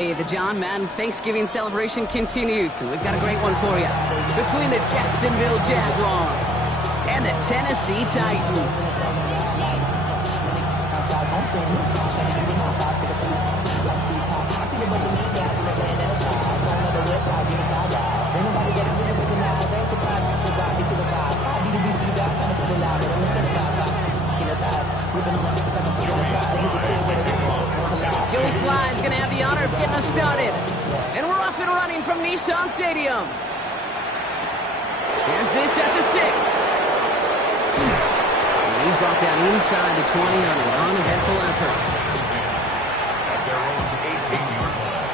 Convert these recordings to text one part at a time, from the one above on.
Hey, the John Madden Thanksgiving celebration continues, and we've got a great one for you. Between the Jacksonville Jaguars and the Tennessee Titans. Joey Sly's going to have the honor of getting us started. And we're off and running from Nissan Stadium. Here's this at the 6. And he's brought down inside the 20 on an uneventful effort. At their own 18-yard line.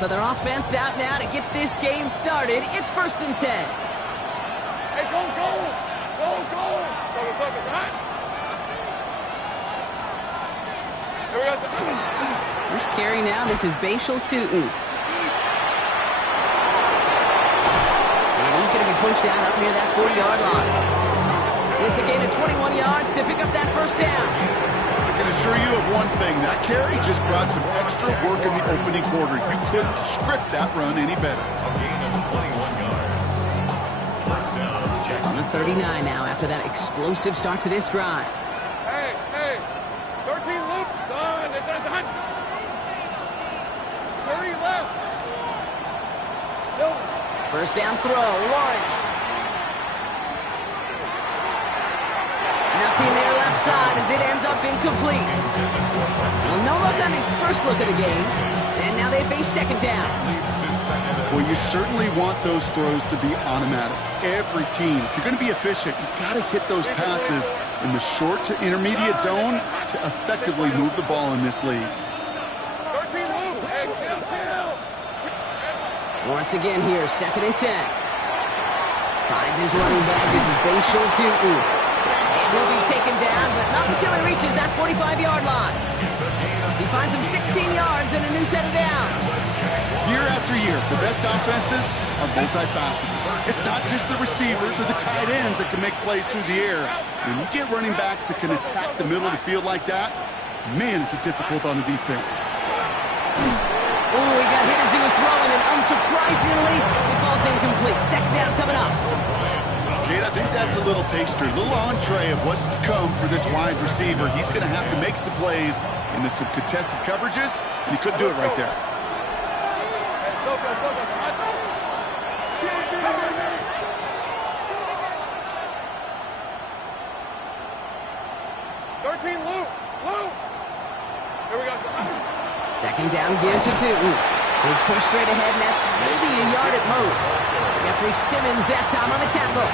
So their offense out now to get this game started. It's 1st and 10. Hey, go! Here we go. First carry now. This is Bashal Tootin. And he's going to be pushed out up near that 40-yard line. It's a gain of 21 yards to pick up that first down. I can assure you of one thing. That carry just brought some extra work in the opening quarter. You couldn't script that run any better. A gain of 21 yards. First down, On the 39 now after that explosive start to this drive. Hey, 13 loop, son. This is a 30 left. Silver. First down throw, Lawrence. Nothing there left side as it ends up incomplete. Well, no luck on his first look of the game. And now they face second down. Well, you certainly want those throws to be automatic. Every team, if you're going to be efficient, you've got to hit those passes in the short to intermediate zone to effectively move the ball in this league. 13 loop. Hey, kill. Once again here, 2nd and 10. Finds his running back. This is Bashal Tootin. He'll be taken down, but not until he reaches that 45-yard line. He finds him 16 yards and a new set of downs. Year after year, the best offenses are multifaceted. It's not just the receivers or the tight ends that can make plays through the air. When you get running backs that can attack the middle of the field like that, man, is it difficult on the defense. Oh, he got hit as he was throwing, and unsurprisingly, it falls incomplete. Second down coming up. Kate, I think that's a little taster, a little entree of what's to come for this wide receiver. He's going to have to make some plays into some contested coverages, and he couldn't do it right there. 13 loop. Here we go. Second down, give to Tootin. He's pushed straight ahead, and that's maybe a yard at most. Jeffrey Simmons that time on the tackle.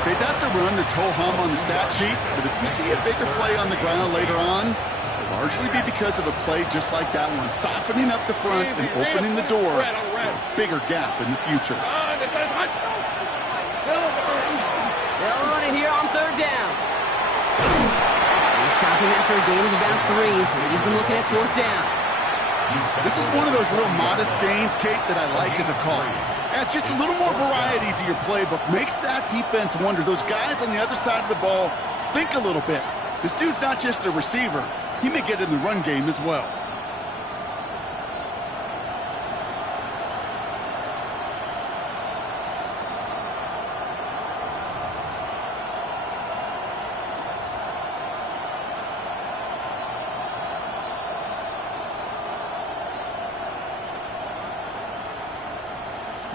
Okay, that's a run that's ho-hum on the stat sheet, but if you see a bigger play on the ground later on, it'll largely be because of a play just like that one, softening up the front and opening the door for a bigger gap in the future. They'll run it here on 3rd down. He's stopping after a gain of about 3, leaves him looking at 4th down. This is one of those real modest gains, Kate, that I like as a call. It's just a little more variety to your playbook. Makes that defense wonder. Those guys on the other side of the ball think a little bit. This dude's not just a receiver. He may get in the run game as well.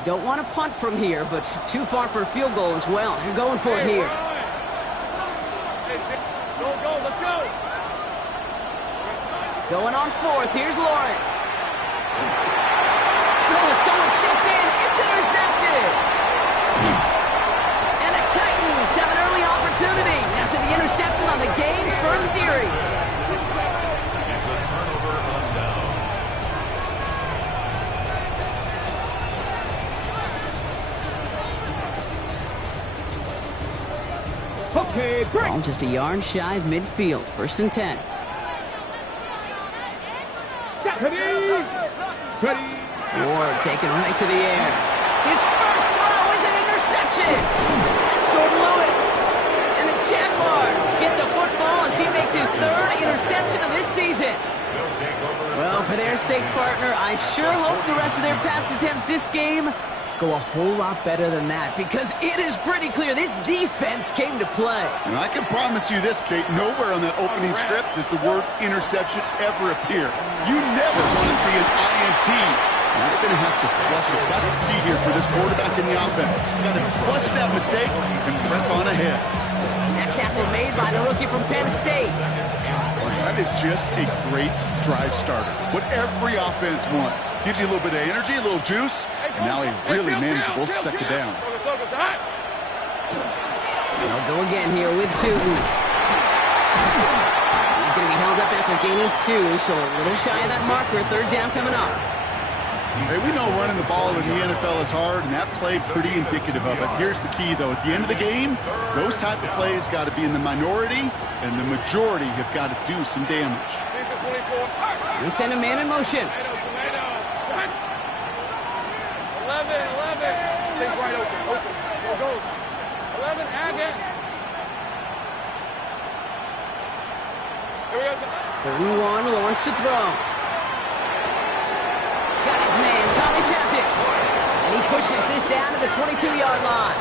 Don't want to punt from here, but too far for a field goal as well. They're going for it here. Go, let's go. Going on 4th, here's Lawrence. Oh, someone stepped in, it's intercepted. And the Titans have an early opportunity after the interception on the game's first series. It's a turnover on downs. Okay, great. Ball just a yard shy of midfield. 1st and 10. Ward taken right to the air. His first throw is an interception. That's Jordan Lewis. And the Jaguars get the football as he makes his third interception of this season. Well, for their sake, partner, I sure hope the rest of their pass attempts this game go a whole lot better than that, because it is pretty clear this defense came to play. And I can promise you this, Kate, nowhere on that opening script does the word interception ever appear. You never want to see an INT. Now they're going to have to flush it. That's key here for this quarterback in the offense. Got to flush that mistake and press on ahead. That tackle made by the rookie from Penn State. That is just a great drive starter. What every offense wants. Gives you a little bit of energy, a little juice, and now a really manageable second down. They'll go again here with Tootin. He's going to be held up after gaining 2, so a little shy of that marker. Third down coming up. Hey, we know running the ball in the NFL is hard, and that play pretty indicative of it. Here's the key, though. At the end of the game, those type of plays got to be in the minority, and the majority have got to do some damage. We send a man in motion. 11. Take right open. Go. 11, Agate. Here we go. 31, Lawrence to throw. Got his man, Thomas has it. And he pushes this down to the 22-yard line.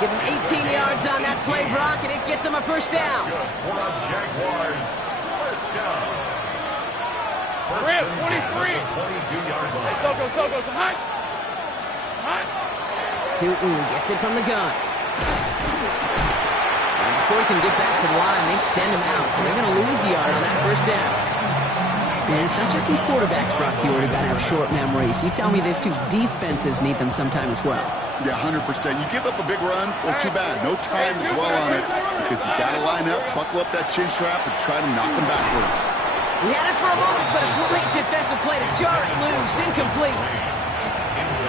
Give him 18 yards on that play, Brock, and it gets him a first down. Jaguars, first down. First and 10 at the 22-yard line. Hey, Soko, hot. Tootin gets it from the gun. And before he can get back to the line, they send him out. So they're going to lose a yard on that first down. And it's not just some quarterbacks, Brock, who got to have short memories. You tell me these two defenses need them sometime as well. Yeah, 100%. You give up a big run, well, too bad. No time to dwell on it, because you got to line up, buckle up that chin strap, and try to knock them backwards. He had it for a moment, but a great defensive play to jar it loose. Incomplete.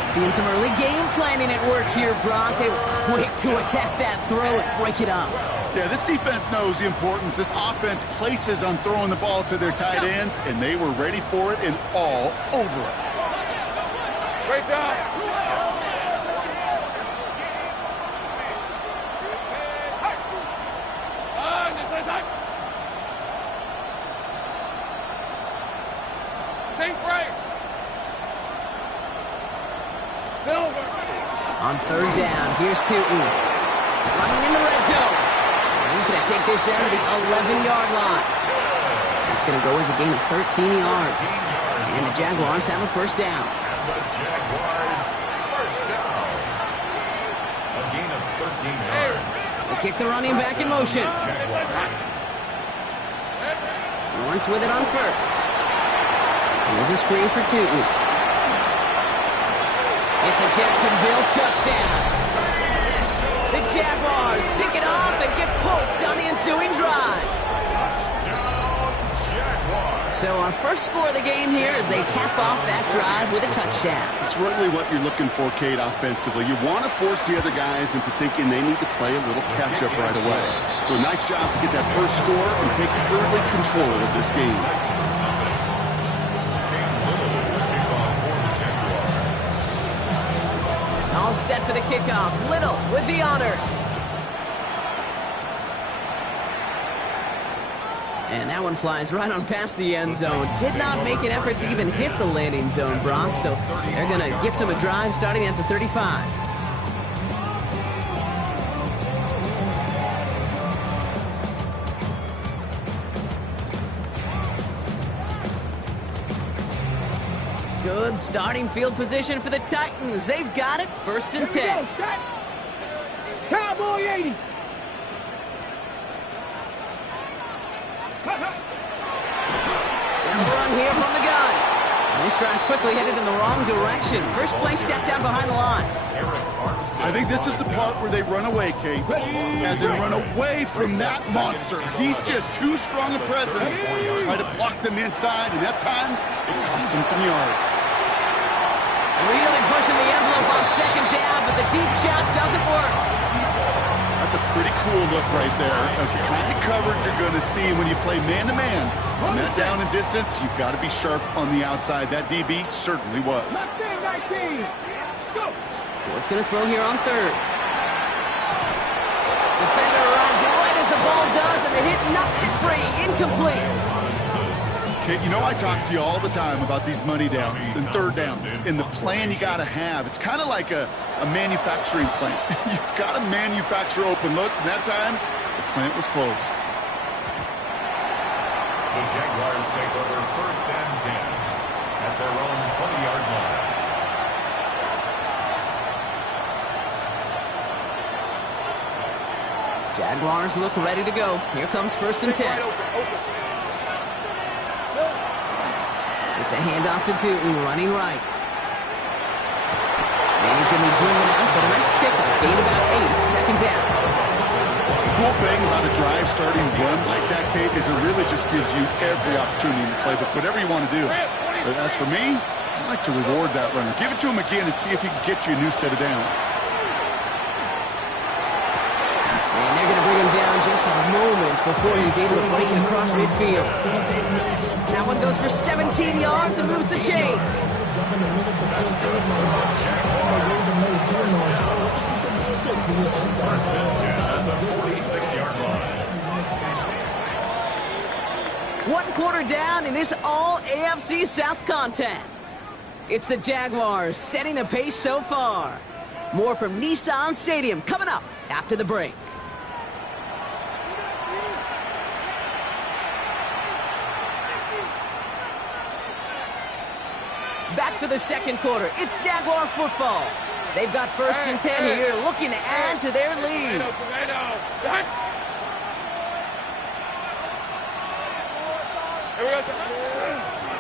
Seeing some early game planning at work here, Brock. They were quick to attack that throw and break it up. Yeah, this defense knows the importance this offense places on throwing the ball to their tight ends, and they were ready for it and all over it. Great job. Silver. On third down, here's Tootin. Running in the red zone. He's going to take this down to the 11-yard line. That's going to go as a gain of 13 yards. And the Jaguars have a first down. And the Jaguars, first down. A gain of 13 yards. They kick the running back in motion. Lawrence with it on first. Here's a screen for Tootin. It's a Jacksonville touchdown. The Jaguars pick it up and get points on the ensuing drive. Touchdown, Jaguars. So our first score of the game here as they cap off that drive with a touchdown. It's really what you're looking for, Kate, offensively. You want to force the other guys into thinking they need to play a little catch-up right away. So a nice job to get that first score and take early control of this game. All set for the kickoff. Little with the honors. And that one flies right on past the end zone. Did not make an effort to even hit the landing zone, Brock. So they're going to gift him a drive starting at the 35. Good starting field position for the Titans. They've got it. First and 10. Cowboy 80. Run here from the gun. And this drive's quickly headed in the wrong direction. First play set down behind the line. I think this is the part where they run away, Kate. As in run away from that monster. He's just too strong a presence. Try to block them inside, and that time, it cost him some yards. Really pushing the envelope on second down, but the deep shot doesn't work. That's That's a pretty cool look right there. That's the kind of coverage you're going to see when you play man-to-man. On that down and distance, you've got to be sharp on the outside. That DB certainly was. Ford's going to throw here on third. Defender arrives right as the ball does, and the hit knocks it free. Incomplete. Kate, you know I talk to you all the time about these money downs and third downs and the plan you got to have. It's kind of like a manufacturing plant. You've got to manufacture open looks, and that time, the plant was closed. The Jaguars take over 1st and 10 at their own 20-yard line. Jaguars look ready to go. Here comes 1st and 10. It's a handoff to Tootin, running right. And he's going to be driven out, but a nice pickup. Gain about 8, 2nd down. The cool thing about a drive starting run like that, Kate, is it really just gives you every opportunity to play whatever you want to do. But as for me, I like to reward that runner. Give it to him again and see if he can get you a new set of downs. And they're going to bring him down just a moment before he's able to break it across midfield. That one goes for 17 yards and moves the chains. First and 10 at the 46-yard line. 1 quarter down in this all-AFC South contest. It's the Jaguars setting the pace so far. More from Nissan Stadium coming up after the break. Back for the 2nd quarter. It's Jaguar football. They've got 1st and 10 here, looking to add to their lead.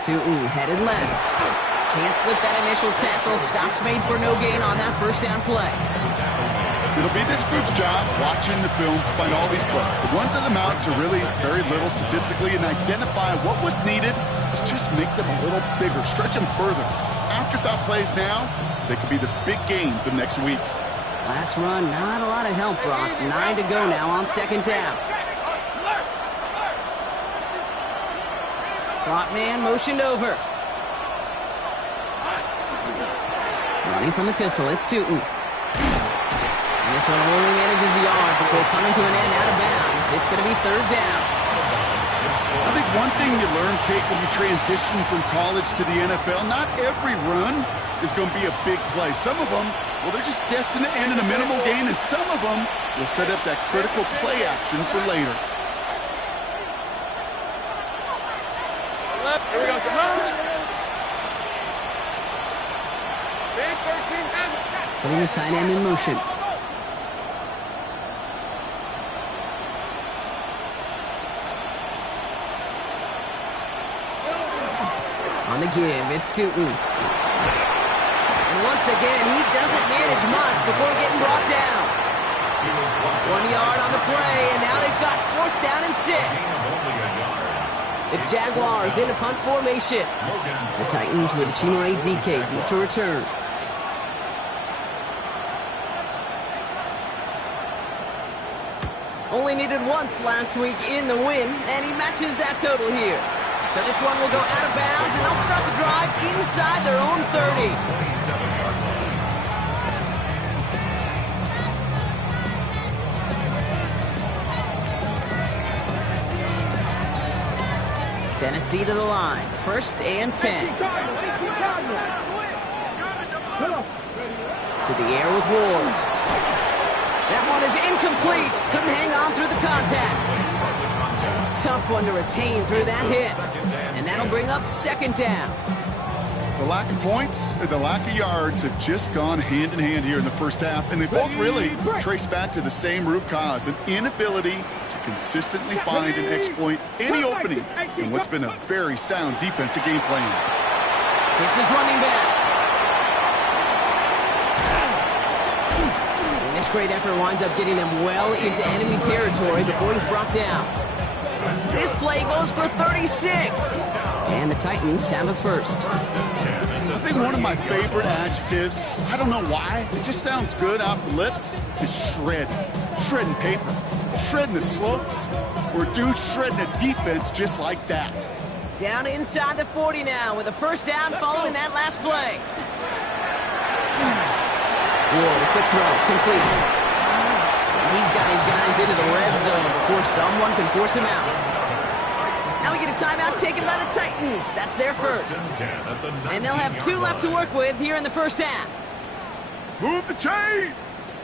Tootin headed left. Can't slip that initial tackle. Stops made for no gain on that 1st down play. It'll be this group's job watching the film to find all these plays. The ones that amount to really very little statistically and identify what was needed to just make them a little bigger, stretch them further. Afterthought plays now, they could be the big gains of next week. Last run, not a lot of help, Brock. 9 to go now on 2nd down. Slot man motioned over. Running from the pistol, it's Tootin. And this one only manages a yard before coming to an end out of bounds. It's going to be 3rd down. I think one thing you learn, Kate, when you transition from college to the NFL, not every run is going to be a big play. Some of them, well, they're just destined to end in a minimal gain, and some of them will set up that critical play action for later. Here we go. Putting the tight end in motion. On the give, it's Tootin. And once again, he doesn't manage much before getting brought down. 1 yard on the play, and now they've got 4th down and 6. The Jaguars in a punt formation. The Titans with Chinwe DK deep to return. Only needed once last week in the win, and he matches that total here. So this one will go out of bounds, and they'll start the drive inside their own 30. 27-yard line. Tennessee to the line. 1st and 10. To the air with Ward. That one is incomplete. Couldn't hang on through the contact. Tough one to retain through that hit. And that'll bring up 2nd down. The lack of points and the lack of yards have just gone hand in hand here in the 1st half, and they both really trace back to the same root cause, an inability to consistently find and exploit any opening in what's been a very sound defensive game plan. It's his running back. And this great effort winds up getting him well into enemy territory before he's brought down. This play goes for 36. And the Titans have a 1st. I think one of my favorite adjectives, I don't know why, it just sounds good off the lips, is shred. shredding paper, shredding the slopes, or a dude shredding a defense just like that. Down inside the 40 now with a first down following that last play. Ward, a quick throw, complete. And he's got his guys into the red zone before someone can force him out. Now we get a timeout taken by the Titans. That's their first. And they'll have 2 left to work with here in the first half. Move the chains!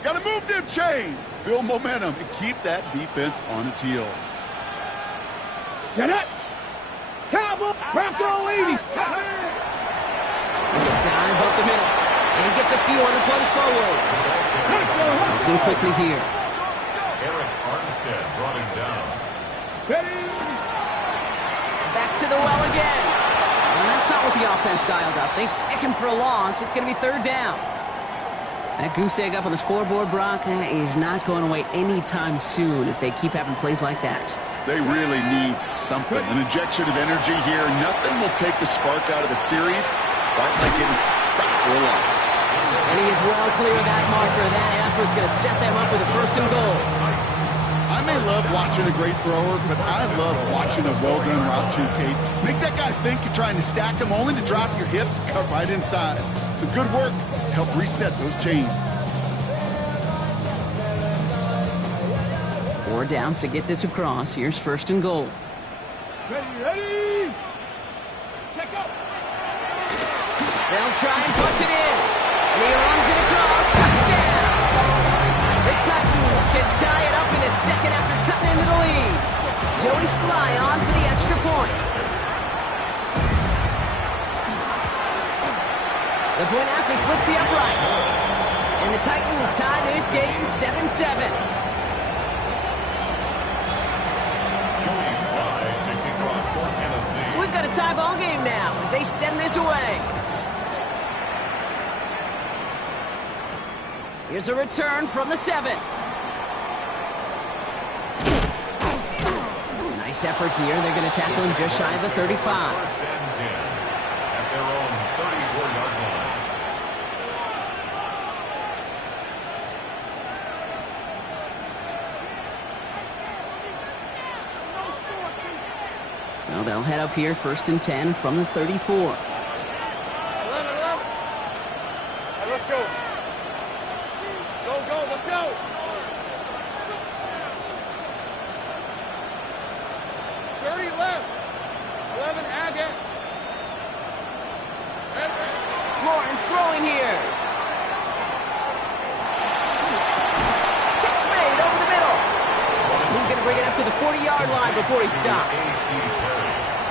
Gotta move them chains! Build momentum and keep that defense on its heels. Get it! Cowboy! That's all easy! Dive up the middle. And he gets a few on the punch forward. Looking quickly here. Eric Armstead brought him down. Back to the well again. And that's not what the offense dialed up. They stick him for a loss. It's going to be third down. That goose egg up on the scoreboard, Brock, is not going away anytime soon if they keep having plays like that. They really need something. An injection of energy here. Nothing will take the spark out of the series quite like getting stuck for a loss. And he is well clear of that marker. That effort's going to set them up with a first and goal. I may love watching a great thrower, but I love watching a well-done route too, Kate. Make that guy think you're trying to stack him only to drop your hips and cut right inside. Some good work to help reset those chains. 4 downs to get this across. Here's first and goal. Ready! Check up! They'll try and punch it in. And he runs it across. Touchdown! The Titans can tie it up in a second after cutting into the lead. Joey Sly on for the extra point. The point after splits the uprights. And the Titans tie this game 7-7. So we've got a tie ball game now as they send this away. Here's a return from the 7. Nice effort here. They're going to tackle him just shy of the 35. First and 10 at their own 34-yard line. So they'll head up here first and 10 from the 34. 11. Right, let's go. Go, let's go. 30 left. 11, add it. Lawrence throwing here. Catch made over the middle. He's going to bring it up to the 40-yard line before he stops.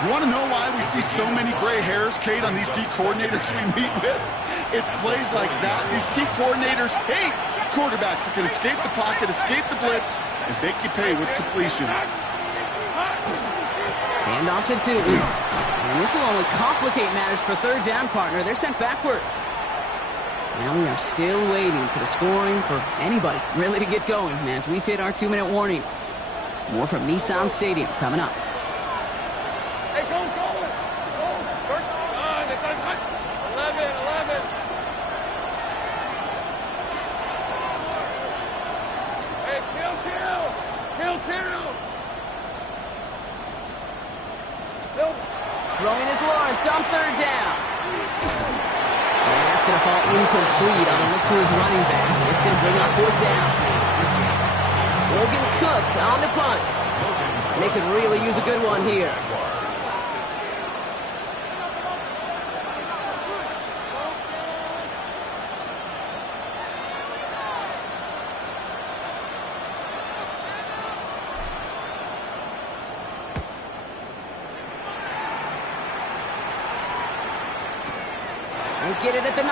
You want to know why we see so many gray hairs, Kate, on these D coordinators we meet with? It's plays like that. These team coordinators hate quarterbacks that can escape the pocket, escape the blitz, and make you pay with completions. Hand off to Tootin. And this will only complicate matters for third down, partner. They're sent backwards. Now we are still waiting for the scoring for anybody really to get going as we've hit our 2-minute warning. More from Nissan Stadium coming up. Hey, go. It's on 11. Hey, kill. Throwing is Lawrence on third down. And that's going to fall incomplete on a look to his running back. It's going to bring up fourth down. Logan Cook on the punt. And they could really use a good one here. And get it at the 9.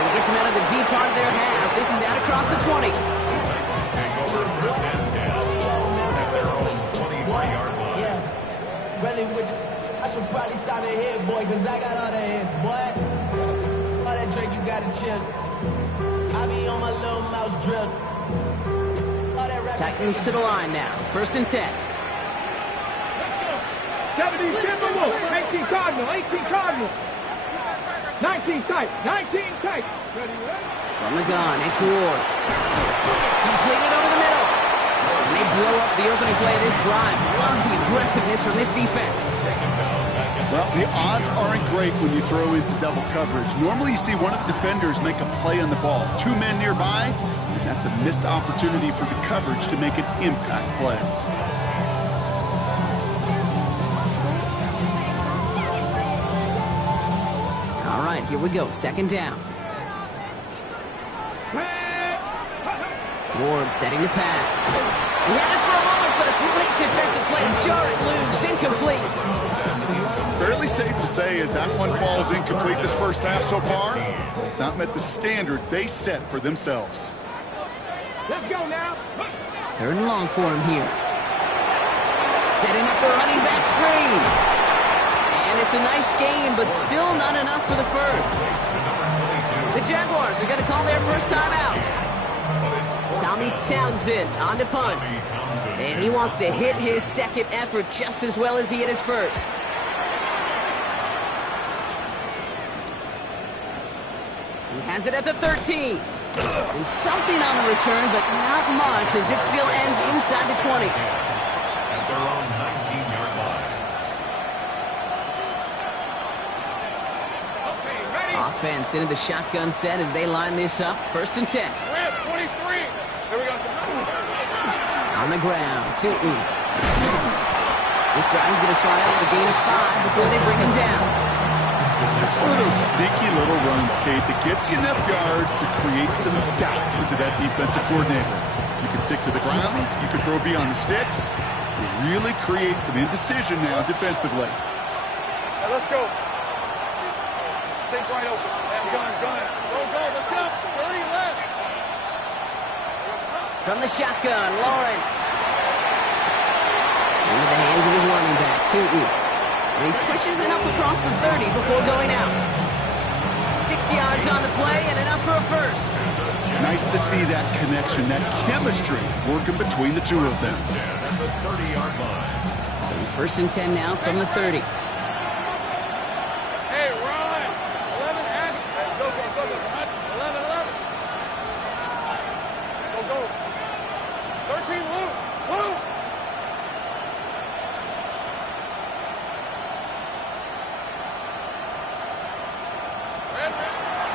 He gets him out of the deep part of their half. This is out across the 20. Titans take over first and 10 at their own 23-yard line. Yeah, really with I should probably sign a hit, boy, because I got all the hits, boy. All that drink, you got to chill. I be on my little mouse drill. Titans to the line now. First and 10. 70, 18 Cardinal. 19 tight. Ready? From the gun, it's Ward. Completed over the middle. And they blow up the opening play of this drive. Love the aggressiveness from this defense. Well, the odds aren't great when you throw into double coverage. Normally you see one of the defenders make a play on the ball. 2 men nearby, and that's a missed opportunity for the coverage to make an impact play. All right, here we go. Second down. Ward setting the pass. He had it for a moment, but a great defensive play to jar it loose. Incomplete. Fairly safe to say as that one falls incomplete this first half so far, it's not met the standard they set for themselves. Let's go now. Third and long for him here. Setting up the running back screen. And it's a nice game, but still not enough for the first. The Jaguars are going to call their first time out. Tommy Townsend on to punt. And he wants to hit his second effort just as well as he hit his first. He has it at the 13. And something on the return, but not much as it still ends inside the 20. At their own 19-yard line. Offense into the shotgun set as they line this up. First and 10. 23. Here we go. On the ground, Tootin. This drive is going to start out with a gain of 5 before they bring him down. It's one of those sneaky little runs, Kate, that gets you enough yards to create some doubt into that defensive coordinator. You can stick to the ground, you can throw beyond the sticks. You really create some indecision now defensively. Hey, let's go. Take right open. Gun. Go, let's go. 30 left. From the shotgun, Lawrence. Into the hands of his running back, Tootin. And he pushes it up across the 30 before going out. 6 yards on the play and enough for a first. Nice to see that connection, that chemistry working between the two of them. At the 30-yard line. So first and 10 now from the 30. Hey, Ron. 11 at. Hey, so go. 11. Go. 13, Luke.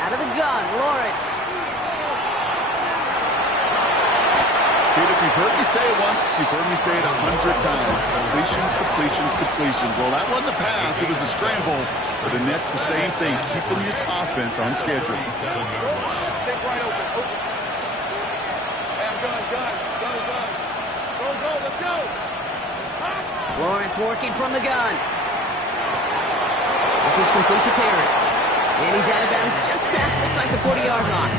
Out of the gun, Lawrence. Kate, if you've heard me say it once, you've heard me say it 100 times. Completions. Well, that wasn't a pass. It was a scramble. But the Nets, the same thing, keeping this offense on schedule. Take right open. Hey, I'm gun. Go, let's go. Lawrence working from the gun. This is complete to Perry. And he's out of bounds just past, looks like the 40-yard line.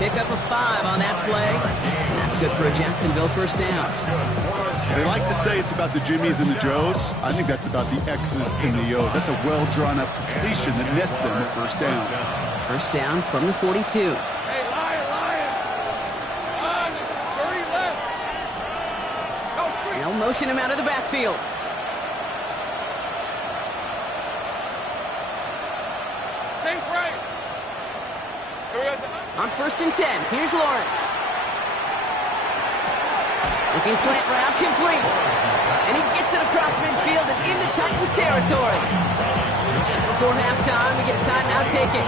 Pick up a 5 on that play. And that's good for a Jacksonville first down. They like to say it's about the Jimmies and the Joes. I think that's about the X's and the O's. That's a well-drawn-up completion that nets them the first down. First down from the 42. Hey, Lion. There's 30 left. Go straight. They'll motion him out of the backfield. Safe right. Here we go. On first and 10, here's Lawrence. Looking slant route, complete. And he gets it across midfield and into Titans territory. Just before halftime, we get a timeout taken.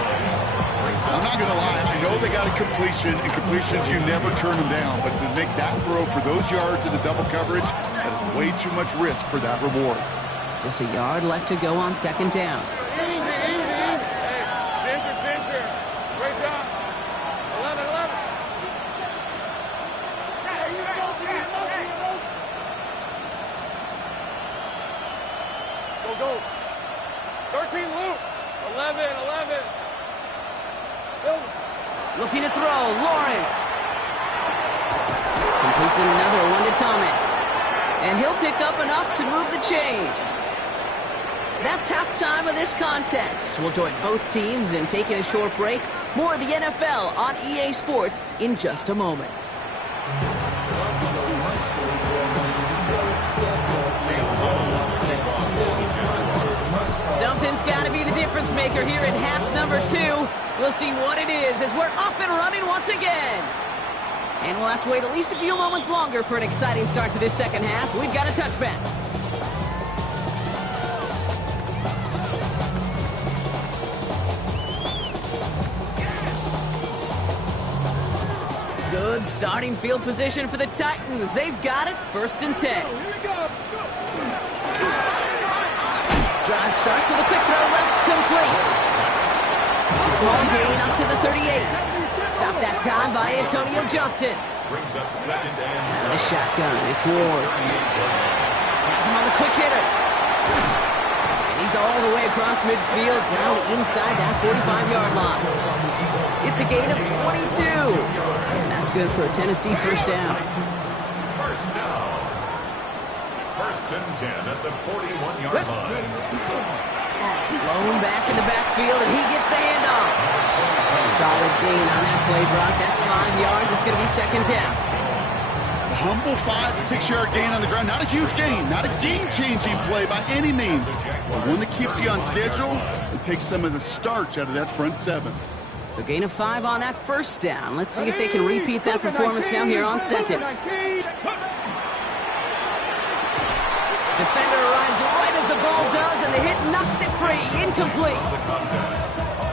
I'm not going to lie. I know they got a completion, and completions, you never turn them down. But to make that throw for those yards in the double coverage, that is way too much risk for that reward. Just a yard left to go on second down. Easy. Hey, Ginger. Great job. 11. Go. 13, Luke. 11. Silver. Looking to throw, Lawrence. Completes another one to Thomas. And he'll pick up enough to move the chains. That's halftime of this contest. We'll join both teams in taking a short break. More of the NFL on EA Sports in just a moment. Something's got to be the difference maker here in half number 2. We'll see what it is as we're off and running once again. And we'll have to wait at least a few moments longer for an exciting start to this second half. We've got a touchback. Good starting field position for the Titans. They've got it, 1st and 10. Drive starts with a quick throw left, complete. A small gain up to the 38. Stopped that time by Antonio Johnson. Brings up 2nd and Out of the shotgun, it's Ward. Has him on the quick hitter. And he's all the way across midfield, down inside that 45-yard line. It's a gain of 22. And that's good for a Tennessee first down. First down. 1st and 10 at the 41-yard line. Blown back in the backfield, and he gets the handoff. Solid gain on that play, Brock. That's 5 yards. It's going to be 2nd down. A humble 5 to 6 yard gain on the ground. Not a huge gain. Not a game-changing play by any means. But one that keeps you on schedule and takes some of the starch out of that front 7. So gain of 5 on that 1st down. Let's see if they can repeat that performance now here on 2nd. Defender arrives right as the ball does, and the hit knocks it free. Incomplete.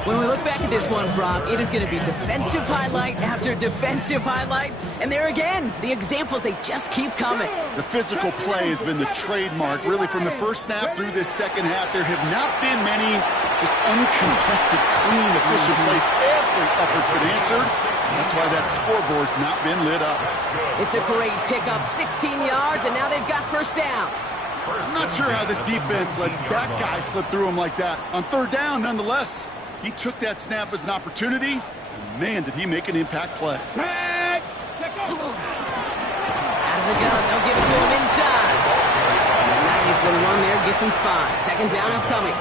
When we look back at this one, Brock, it is going to be defensive highlight after defensive highlight. And there again, the examples, they just keep coming. The physical play has been the trademark. Really, from the first snap through this second half, there have not been many just uncontested, clean, efficient plays. Every effort's been answered. That's why that scoreboard's not been lit up. It's a great pickup, 16 yards, and now they've got 1st down. I'm not sure how this defense let that guy slip through him like that. On 3rd down, nonetheless, he took that snap as an opportunity, and man, did he make an impact play. Out of the gun, they'll give it to him inside. And nice little run there, gets him 5. 2nd down upcoming.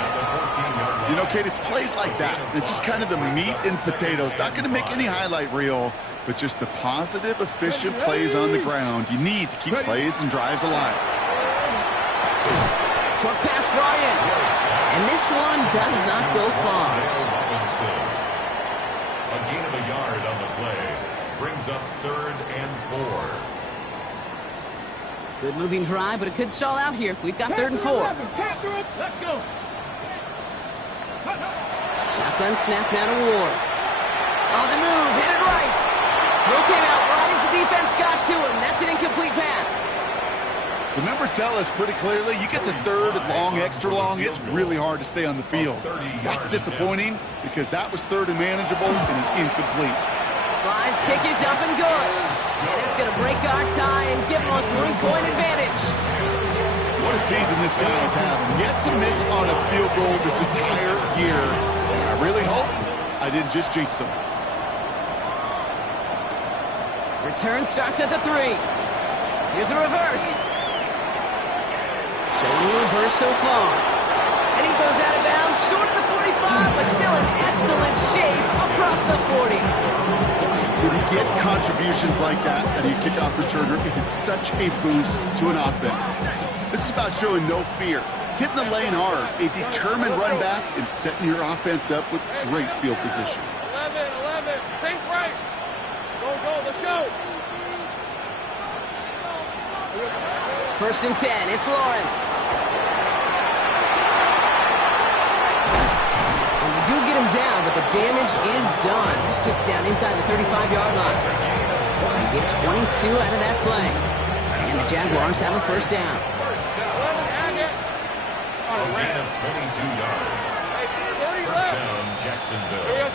You know, Kate, it's plays like that. It's just kind of the meat and potatoes. Not going to make any highlight reel, but just the positive, efficient plays on the ground. You need to keep plays and drives alive. Short pass brought in. And this one does not go far. A gain of a yard on the play. Brings up 3rd and 4. Good moving drive, but it could stall out here. We've got 3rd and 4. Let's go. Shotgun snap now to Ward. On the move, hit it right. Throw came out right as the defense got to him. That's an incomplete pass. The numbers tell us pretty clearly, you get to 3rd and long, extra long, it's really hard to stay on the field. That's disappointing because that was 3rd and manageable and an incomplete. Slice kick is up and good. And that's going to break our tie and give them a 3-point advantage. What a season this guy is having. Yet to miss on a field goal this entire year. And I really hope I didn't just jinx him. Return starts at the 3. Here's a reverse. Showing a reverse so far. And he goes out of bounds, short of the 45, but still in excellent shape across the 40. When you get contributions like that and you kick off returner, it is such a boost to an offense. This is about showing no fear, hitting the lane hard, a determined run back, and setting your offense up with great field position. 11, sink right. Go, let's go. 1st and 10, it's Lawrence. And they do get him down, but the damage is done. This gets down inside the 35-yard line. They get 22 out of that play. And the Jaguars have a 1st down. A gain of 22 yards. 1st down, Jacksonville.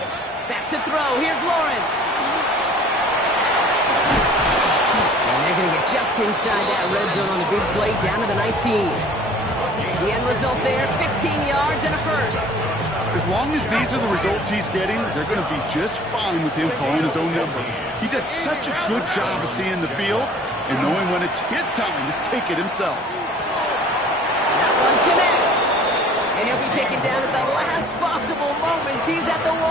Back to throw. Here's Lawrence. And they're going to get just inside that red zone on the big play down to the 19. The end result there, 15 yards and a 1st. As long as these are the results he's getting, they're going to be just fine with him calling his own number. He does such a good job of seeing the field and knowing when it's his time to take it himself. That one connects. And he'll be taken down at the last possible moments. He's at the 1.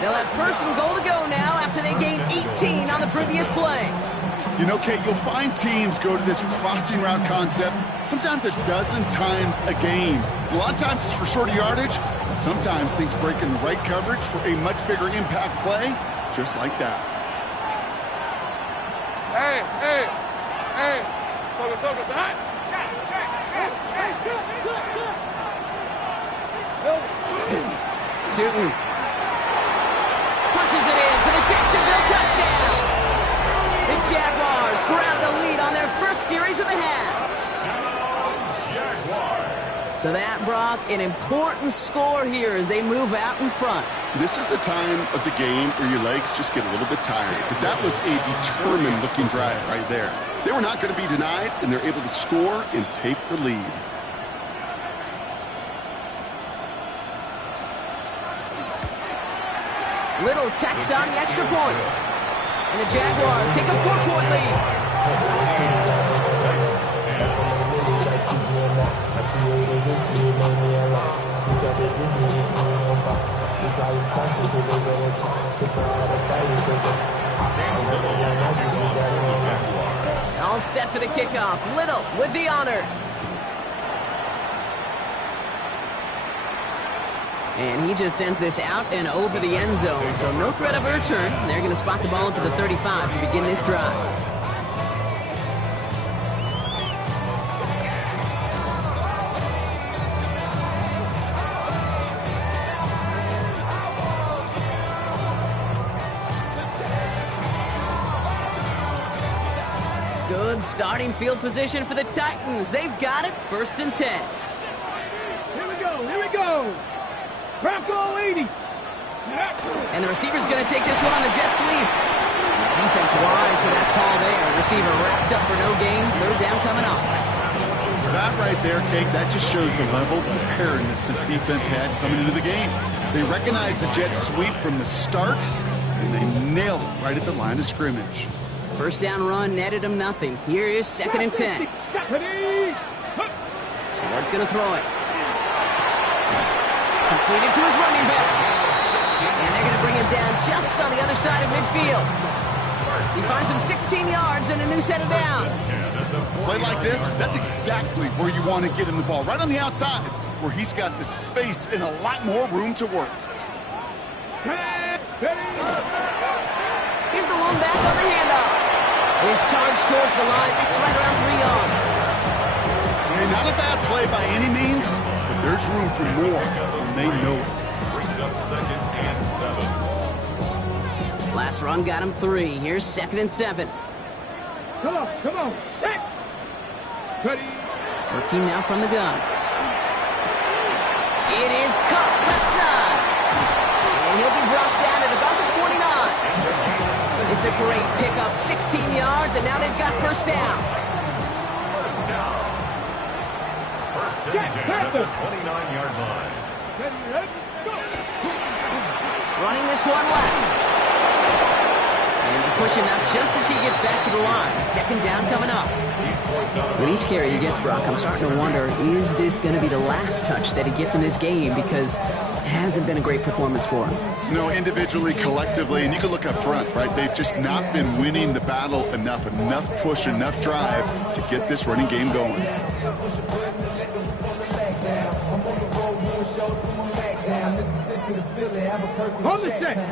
They'll have 1st and goal to go now after they gained 18 on the previous play. You know, Kate, you'll find teams go to this crossing route concept sometimes a dozen times a game. A lot of times it's for shorter yardage. Sometimes things break in the right coverage for a much bigger impact play, just like that. Hey. Focus. Tootin punches it in for the Jacksonville touchdown. The Jaguars grab the lead on their first series of the half. So that, Brock, an important score here as they move out in front. This is the time of the game where your legs just get a little bit tired. But that was a determined-looking drive right there. They were not going to be denied, and they're able to score and take the lead. Little tacks on the extra point. And the Jaguars take a 4-point lead. All set for the kickoff. Little with the honors. And he just sends this out and over the end zone. So no threat of a return. They're going to spot the ball up to the 35 to begin this drive. Good starting field position for the Titans. They've got it. 1st and 10. Here we go. Bronco 80. And the receiver's going to take this one on the jet sweep. Defense wise to that call there. Receiver wrapped up for no gain. 3rd down coming up. That right there, Kate, that just shows the level of preparedness this defense had coming into the game. They recognized the jet sweep from the start, and they nailed it right at the line of scrimmage. 1st down run netted him nothing. Here is 2nd and 10. Ward's going to throw it. Completed to his running back. And they're going to bring him down just on the other side of midfield. He finds him 16 yards and a new set of downs. Play like this, that's exactly where you want to get him the ball. Right on the outside, where he's got the space and a lot more room to work. Here's the lone back on the handoff. His charge towards the line. That's right around 3 yards. Not a bad play by any means, but there's room for more, and they know it. Brings up 2nd and 7. Last run got him 3. Here's 2nd and 7. Come on. Hey. Ready. Working now from the gun. It is cut left side. And he'll be brought down at about the 29. It's a great pickup, 16 yards, and now they've got 1st down. First and 10 at the 29-yard line. Running this one left. And they push him out just as he gets back to the line. 2nd down coming up. With each carry he gets, Brock, I'm starting to wonder, is this going to be the last touch that he gets in this game? Because it hasn't been a great performance for him. You know, individually, collectively, and you can look up front, right? They've just not been winning the battle enough push, enough drive to get this running game going.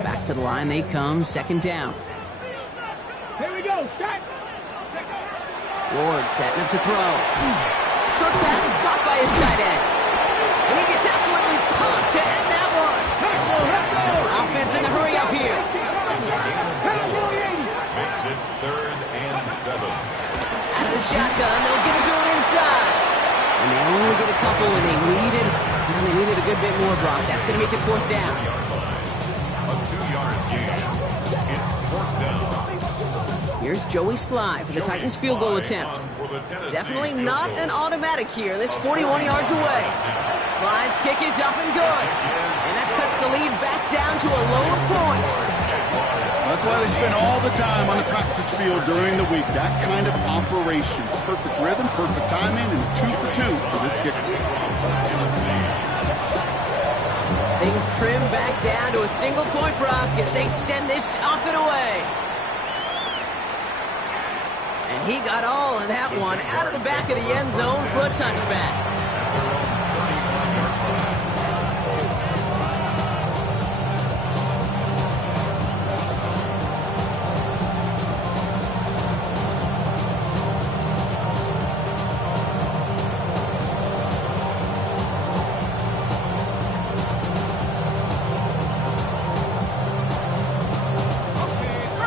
Back to the line they come, 2nd down. Here we go. Ward setting up to throw. Short pass caught by his tight end. And he gets absolutely pumped to end that one. Offense in the hurry up here. Makes it 3rd and 7. Out of the shotgun, they'll give it to him inside. And they only get a couple, and they needed a good bit more, Brock. That's going to make it 4th down. A 2-yard gain. It's 4th down. Here's Joey Sly for the Titans field goal attempt. Definitely not an automatic here. This 41 yards away. Sly's kick is up and good. And that cuts the lead back down to a lower point. That's why they spend all the time on the practice field during the week. That kind of operation. Perfect rhythm, perfect timing, and 2 for 2 for this kicker. Things trim back down to a single point, Brock, as they send this off and away. And he got all of that one out of the back of the end zone for a touchback.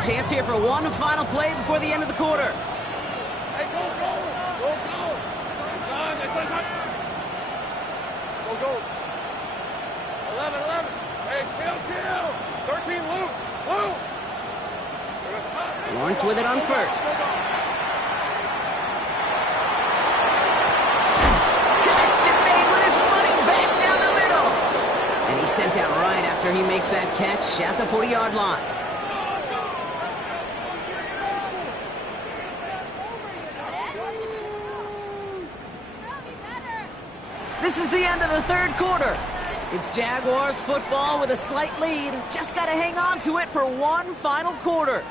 chance here for one final play before the end of the quarter. Hey, go, go! Go, go! Son. Go. 11. Hey, kill! 13, Luke! Lawrence with it on first. Connection made with his money back down the middle. And he's sent out right after he makes that catch at the 40-yard line. This is the end of the third quarter. It's Jaguars football with a slight lead. Just got to hang on to it for one final quarter.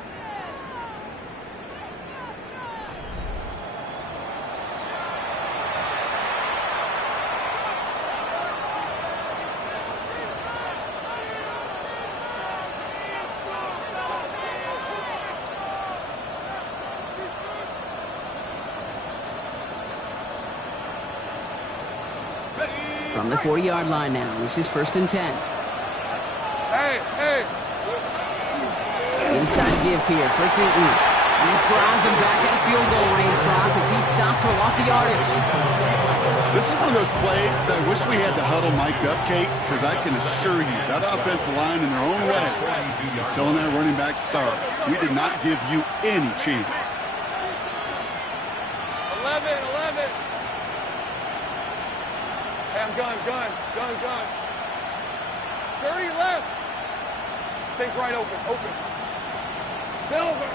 From the 40-yard line now, this is 1st and 10. Hey! Inside give here for Titans. And this drives him back at field goal range, Brock, as he's stopped for loss of yardage. This is one of those plays that I wish we had the huddle mic'd up, Kate, because I can assure you that offensive line in their own way is telling that running back, sorry, we did not give you any chance. 11. Hey, I'm gun. 30 left. Take right open. Silver.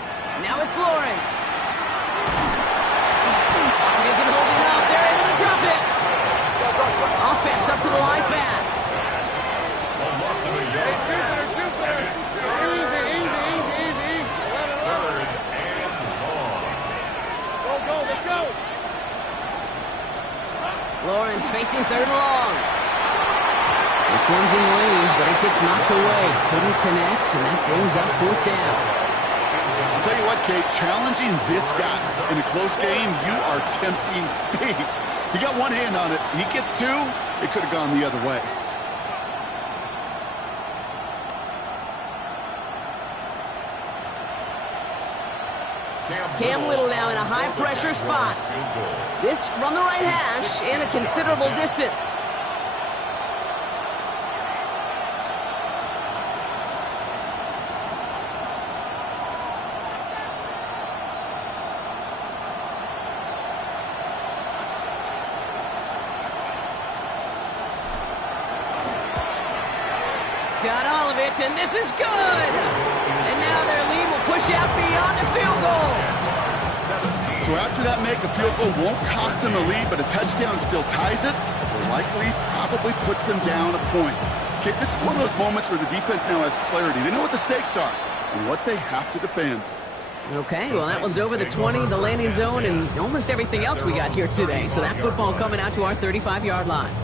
Now it's Lawrence. Pocket isn't holding up. They're able to drop it. Offense up to the line fast. Hey, Jupiter. Easy. 11. Go, let's go. Lawrence facing 3rd and long. This one's in range, but it gets knocked away. Couldn't connect, and that brings up 4th down. I'll tell you what, Kate, challenging this guy in a close game, you are tempting fate. He got one hand on it. He gets two. It could have gone the other way. Cam Little now in a high-pressure spot. This from the right hash and a considerable distance. Got all of it, and this is good! And now their lead will push out beyond the field goal. So after that make, a field goal won't cost them a lead, but a touchdown still ties it, or likely probably puts them down a point. Okay, this is one of those moments where the defense now has clarity. They know what the stakes are and what they have to defend. Okay, well, that one's over the 20, the landing zone, and almost everything else we got here today. So that football coming out to our 35-yard line.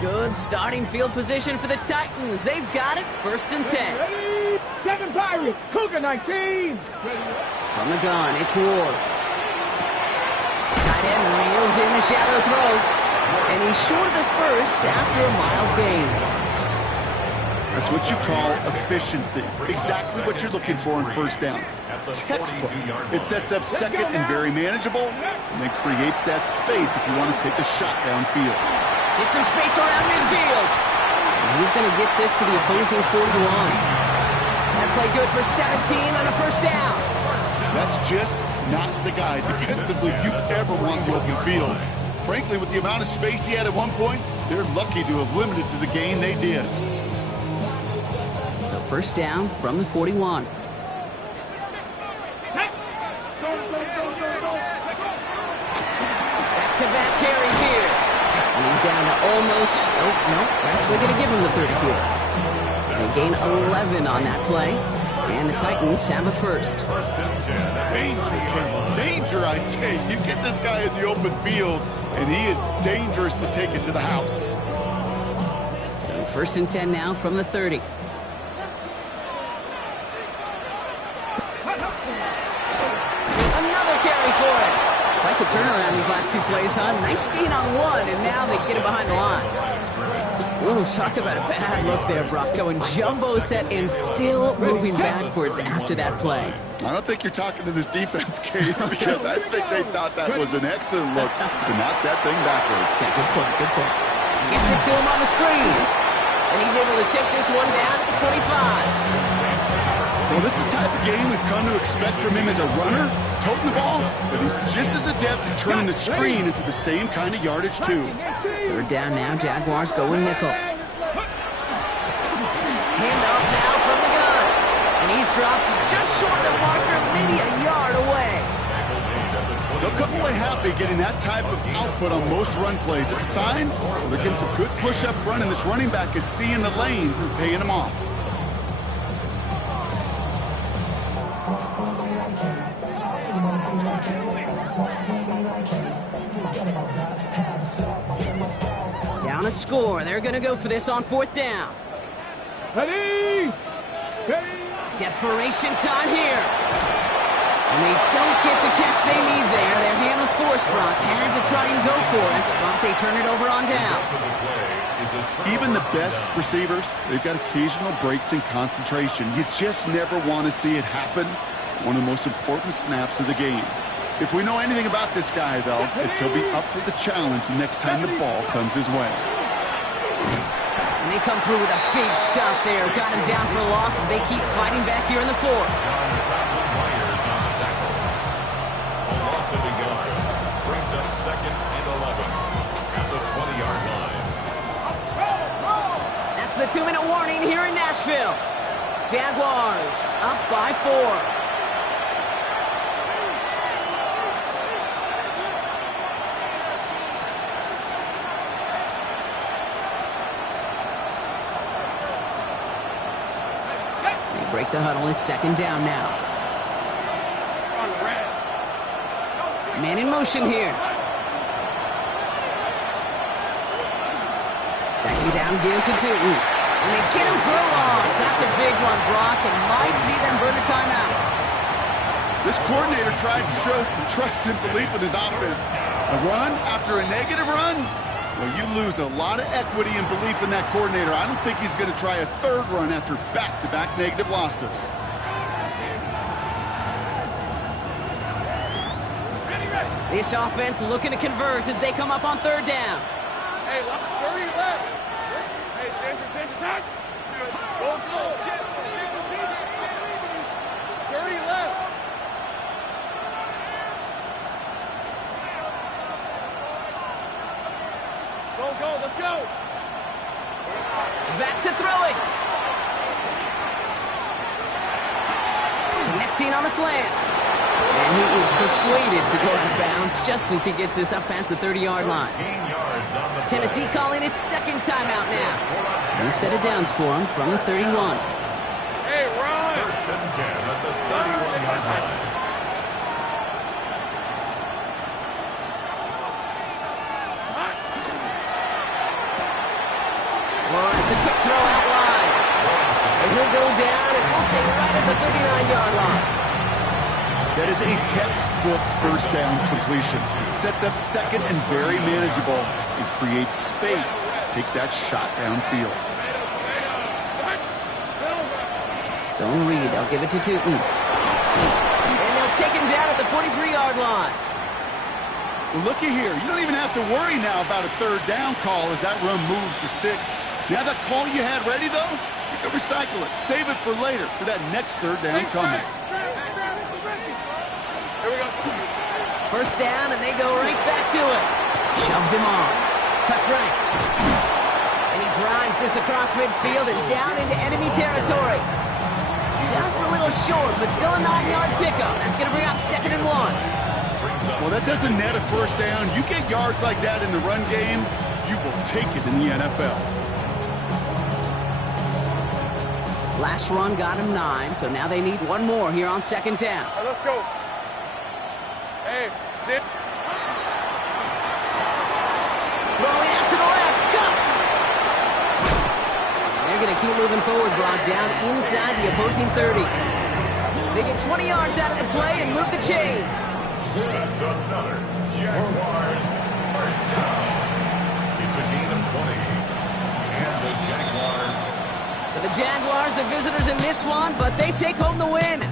Good starting field position for the Titans. They've got it, 1st and 10. Ready, 7 Pirates, Cougar 19. From the gun, it's Ward. Tight end reels in the shadow throw. And he's short of the first after a mild gain. That's what you call efficiency. Exactly what you're looking for in 1st down. Textbook. It sets up 2nd and very manageable, and then creates that space if you want to take a shot downfield. Get some space around midfield. And he's going to get this to the opposing 41. That play good for 17 on a 1st down. That's just not the guy defensively you ever want in the open field. Frankly, with the amount of space he had at one point, they're lucky to have limited to the gain they did. So 1st down from the 41. Back-to-back carries here. And he's down to almost, actually going to give him the 30 here. They gain 11 on that play, and the Titans have a 1st. Danger, I say. You get this guy in the open field, and he is dangerous to take it to the house. So 1st and 10 now from the 30. Another carry for it. Quite the turnaround these last two plays, huh? Nice gain on one, and now they get it behind the line. Ooh, talk about a bad look there, Brock. Going jumbo set and still moving backwards after that play. I don't think you're talking to this defense, Kate, because I think they thought that was an excellent look to knock that thing backwards. Yeah, good point, good point. Gets it to him on the screen. And he's able to take this one down at the 25. Well, this is the type of game we've come to expect from him as a runner, toting the ball, but he's just as adept at turning the screen into the same kind of yardage, too. Third down now, Jaguars going nickel. Handoff now from the gun. And he's dropped just short of the marker, maybe a yard away. They'll come away happy getting that type of output on most run plays. It's a sign they're getting some good push up front, and this running back is seeing the lanes and paying them off. Down a score. They're going to go for this on fourth down. Ready? Desperation time here. And they don't get the catch they need there. Their hand was forced, Brock. Had to try and go for it, but they turn it over on downs. Even the best receivers, they've got occasional breaks in concentration. You just never want to see it happen. One of the most important snaps of the game. If we know anything about this guy, though, it's he'll be up for the challenge the next time the ball comes his way. And they come through with a big stop there. Got him down for a loss as they keep fighting back here in the fourth. A loss of a yard brings up 2nd and 11 at the 20-yard line. That's the 2-minute warning here in Nashville. Jaguars up by 4. Break the huddle. It's 2nd down now. Man in motion here. 2nd down, give to Tootin. And they get him for a loss. That's a big one, Brock, and might see them burn a timeout. This coordinator tried to show some trust and belief in his offense. A run after a negative run? Well, you lose a lot of equity and belief in that coordinator. I don't think he's going to try a third run after back-to-back negative losses. This offense looking to convert as they come up on 3rd down. Hey, 30 left. Hey, stand your time. Go. 30 left. Go, let's go. Back to throw it. Connecting on the slant. And he is persuaded to go out of bounds just as he gets this up past the 30-yard line. Tennessee calling its 2nd timeout now. New set of downs for him from the 31. Hey, run. 1st and 10 at the 31-yard line. It's a quick throw out wide. And he'll go down, and we'll say right at the 39-yard line. That is a textbook 1st down completion. Sets up 2nd and very manageable and creates space to take that shot downfield. Zone read, they'll give it to Tootin. And they'll take him down at the 43-yard line. Well, looky here. You don't even have to worry now about a 3rd down call as that run moves the sticks. Now that call you had ready, though, you can recycle it. Save it for later for that next 3rd down coming. Here we go. 1st down, and they go right back to it. Shoves him off. Cuts right. And he drives this across midfield and down into enemy territory. Just a little short, but still a 9-yard pickup. That's going to bring up 2nd and 1. Well, that doesn't net a 1st down. You get yards like that in the run game, you will take it in the NFL. Last run got him 9, so now they need one more here on 2nd down. All right, let's go. Hey, sit. Throwing out to the left. Cut! They're going to keep moving forward, Brock, down inside the opposing 30. They get 20 yards out of the play and move the chains. That's another Jaguars first down. It's a gain of 20. And the Jaguars. So the Jaguars, the visitors in this one, but they take home the win.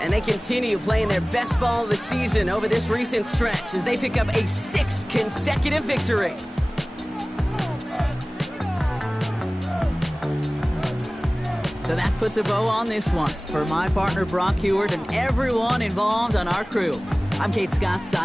And they continue playing their best ball of the season over this recent stretch as they pick up a 6th consecutive victory. So that puts a bow on this one. For my partner Brock Heward and everyone involved on our crew, I'm Kate Scott signing.